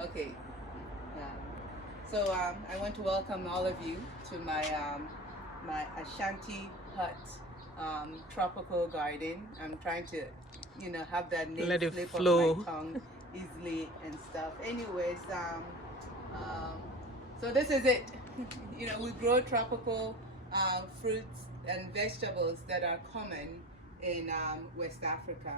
Okay. Um, I want to welcome all of you to my Ashanti hut tropical garden. I'm trying to, have that name Let it slip off my flow. tongue easily and stuff. Anyways, um, so this is it. We grow tropical fruits and vegetables that are common in West Africa.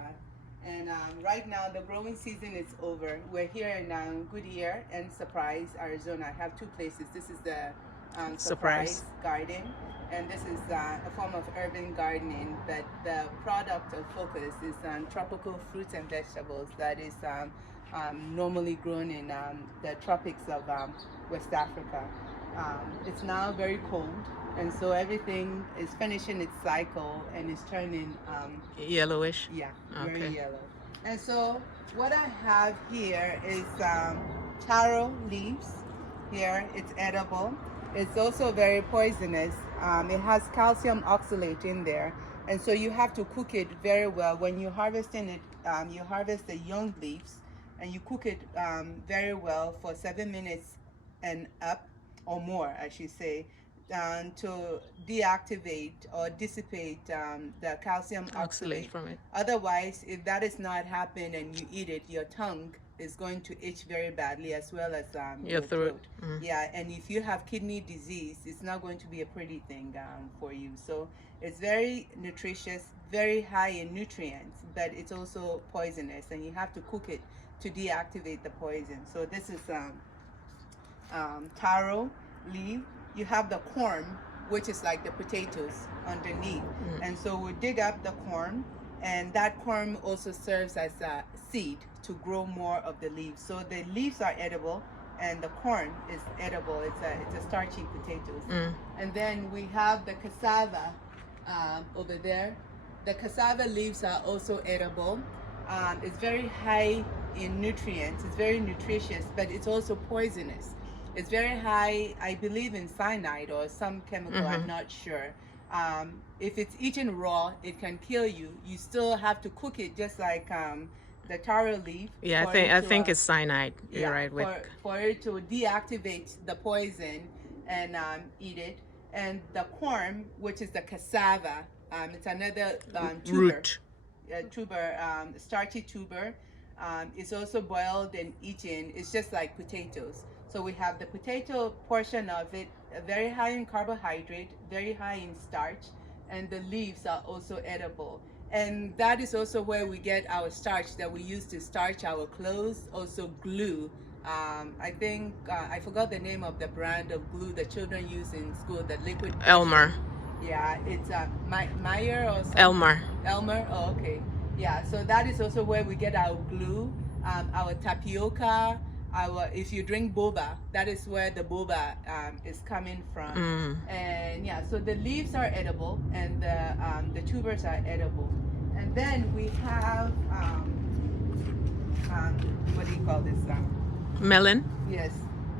And right now, the growing season is over. We're here in Goodyear and Surprise, Arizona. I have two places. This is the Surprise Surprise. Garden, and this is a form of urban gardening. But the product of focus is tropical fruits and vegetables that is normally grown in the tropics of West Africa. It's now very cold, and so everything is finishing its cycle and is turning Yellowish. yeah, very Okay. yellow. And so what I have here is taro leaves. Here, it's edible. It's also very poisonous. It has calcium oxalate in there. And so you have to cook it very well. When you're harvesting it, you harvest the young leaves and you cook it very well for 7 minutes and up or more, I should say, to deactivate or dissipate the calcium Oxalate oxalate. from it. Otherwise, if that is not happening and you eat it, your tongue is going to itch very badly as well as Your your throat. throat. Yeah, and if you have kidney disease, it's not going to be a pretty thing for you. So it's very nutritious, very high in nutrients, but it's also poisonous, and you have to cook it to deactivate the poison. So this is taro leaf. You have the corn, which is like the potatoes underneath. And so we dig up the corn, and that corn also serves as a seed to grow more of the leaves. So the leaves are edible, and the corn is edible. It's a starchy potatoes. And then we have the cassava over there. The cassava leaves are also edible. It's very high in nutrients. It's very nutritious, but it's also poisonous. It's very high, I believe, in cyanide or some chemical. I'm not sure. If it's eaten raw, it can kill you. You still have to cook it, just like the taro leaf. Yeah, For it I to, think it's cyanide. You're yeah, right with. for it to deactivate the poison and eat it. And the corn, which is the cassava, it's another tuber, Root. starchy tuber. It's also boiled and eaten. It's just like potatoes. So we have the potato portion of it, very high in carbohydrate, very high in starch, and the leaves are also edible. And that is also where we get our starch that we use to starch our clothes, also glue. I think, I forgot the name of the brand of glue the children use in school, the liquid version. Elmer. Yeah, it's Meyer or something. Elmer. Elmer, oh, okay. Yeah, so that is also where we get our glue, our tapioca, if you drink boba, that is where the boba is coming from. And yeah, so the leaves are edible, and the tubers are edible. And then we have what do you call this? Melon. Yes,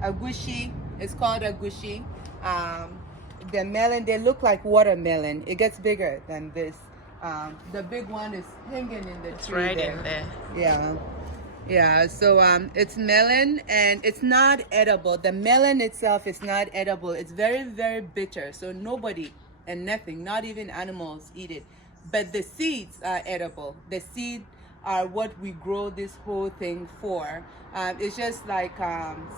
agushi. It's called agushi. The melon, they look like watermelon. It gets bigger than this. The big one is hanging in the It's tree right there. in there. Yeah. Yeah, so it's melon, and it's not edible. The melon itself is not edible. It's very, very bitter. So nobody and nothing, not even animals, eat it. But the seeds are edible. The seed are what we grow this whole thing for. It's just like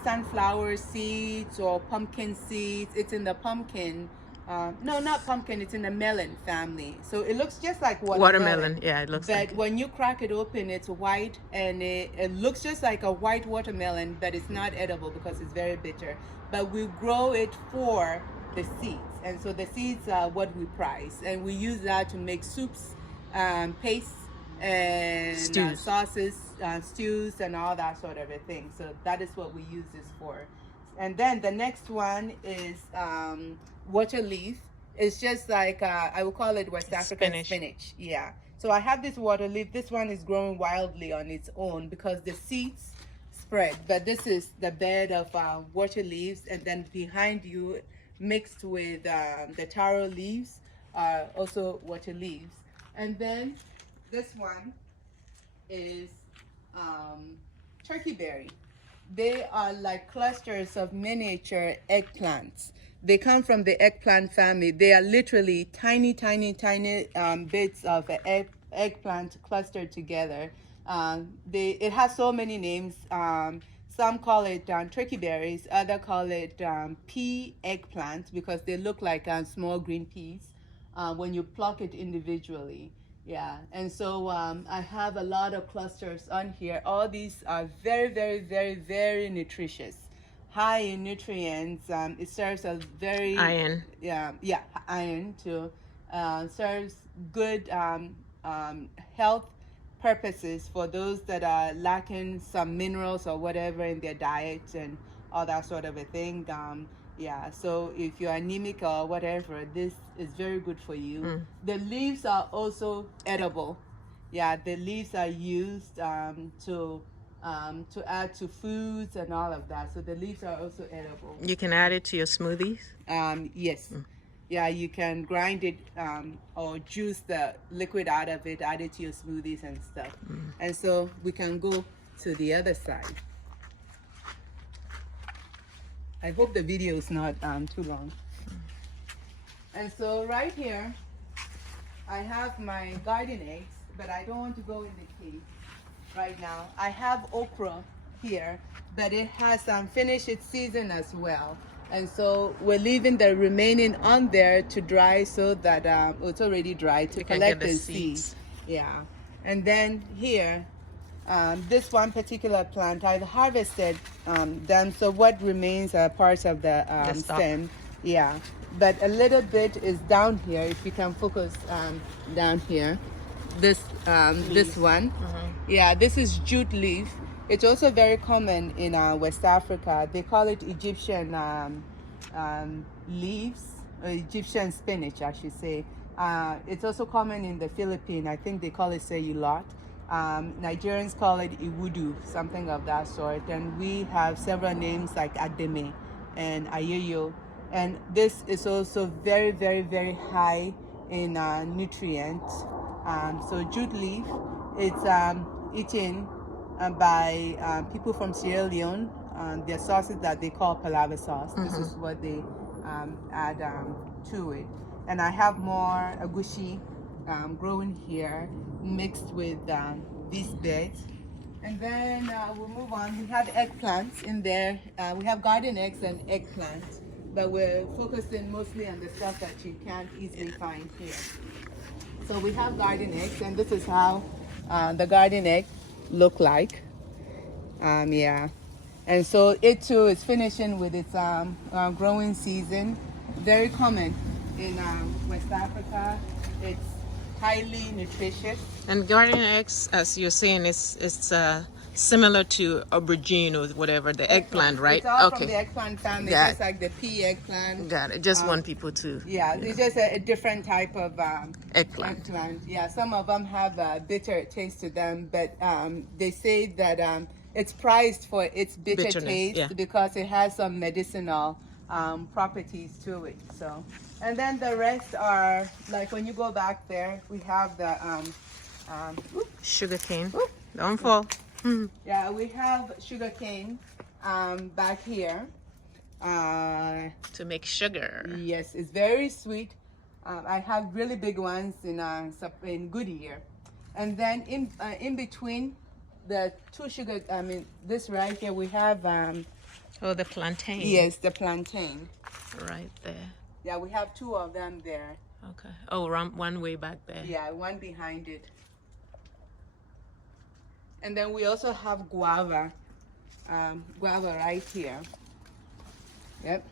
sunflower seeds or pumpkin seeds. It's in the pumpkin. No, not pumpkin. It's in the melon family. So it looks just like Watermelon. Yeah, it looks but like it. when you crack it open, it's white, and it looks just like a white watermelon, but it's not edible because it's very bitter. But we grow it for the seeds, and so the seeds are what we price, and we use that to make soups, pastes, and Stews. sauces, stews, and all that sort of a thing. So that is what we use this for. And then the next one is water leaf. It's just like I would call it West African spinach. Yeah. So I have this water leaf. This one is growing wildly on its own because the seeds spread. But this is the bed of water leaves, and then behind you, mixed with the taro leaves, are also water leaves. And then this one is turkey berry. They are like clusters of miniature eggplants. They come from the eggplant family. They are literally tiny, tiny, tiny bits of eggplant clustered together. It has so many names. Some call it turkey berries. Others call it pea eggplant because they look like small green peas when you pluck it individually. Yeah, and so I have a lot of clusters on here. All these are very, very, very, very nutritious, high in nutrients. It serves as very Iron. yeah, iron too. Serves good health purposes for those that are lacking some minerals or whatever in their diet and all that sort of a thing. Yeah, so if you're anemic or whatever, this is very good for you. The leaves are also edible. Yeah, the leaves are used to add to foods and all of that. So the leaves are also edible. You can add it to your smoothies. Yes. Yeah, you can grind it or juice the liquid out of it, add it to your smoothies and stuff. And so we can go to the other side. I hope the video is not too long. And so right here, I have my garden eggs, but I don't want to go in the cave right now. I have okra here, but it has finished its season as well. And so we're leaving the remaining on there to dry so that it's already dry to You can collect get the the seeds. seeds. Yeah. And then here, this one particular plant, I've harvested them. So what remains are parts of the stalk. stem. Yeah. But a little bit is down here. If you can focus down here. This one. Yeah, this is jute leaf. It's also very common in West Africa. They call it Egyptian leaves, or Egyptian spinach, I should say. It's also common in the Philippines. I think they call it sayulot. Nigerians call it iwudu, something of that sort. And we have several names like ademe and ayoyo. And this is also very, very, very high in nutrients. So jute leaf, it's eaten by people from Sierra Leone. Their sauces that they call palava sauce. This is what they add to it. And I have more agushi growing here mixed with these beds. And then we'll move on. We have eggplants in there. We have garden eggs and eggplants, but we're focusing mostly on the stuff that you can't easily find here. So we have garden eggs, and this is how the garden egg look like. Yeah. And so it too is finishing with its growing season. Very common in West Africa. It's highly nutritious. And garden eggs, as you're saying, it's similar to aubergine or whatever, the eggplant, right? It's all from the eggplant family, Got just like the pea eggplant. Got it. Just want people to. Yeah, it's just a different type of Eggplant. Yeah, some of them have a bitter taste to them, but they say that it's prized for its bitter taste because it has some medicinal properties to it. So, and then the rest are like when you go back there, we have the Sugar cane. Don't fall. yeah, we have sugar cane back here. To make sugar. Yes, it's very sweet. I have really big ones in Goodyear, and then in between the two sugar, this right here we have Oh, the plantain. yes, the plantain. Right there. Yeah, we have two of them there. Okay. Oh, one way back there. Yeah, one behind it. And then we also have guava right here. Yep.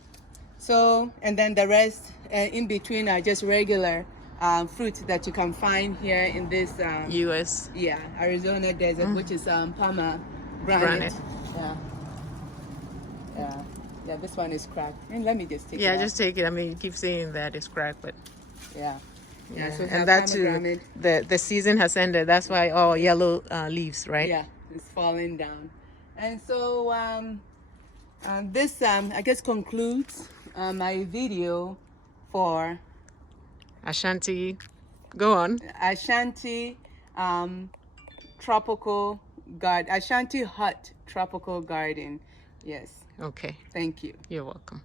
So, and then the rest in between are just regular fruits that you can find here in this U.S. yeah, Arizona desert, which is pomegranate. Yeah. Yeah. Yeah, this one is cracked. And let me just take it Yeah, out. just take it. I mean, you keep saying that it's cracked, but Yeah. yeah. So we have And that too, pomegranate. the season has ended. That's why all yellow leaves, right? Yeah, it's falling down. And so this, I guess, concludes my video for Ashanti, go on. Ashanti Ashanti hut tropical garden. Yes. Okay. Thank you. You're welcome.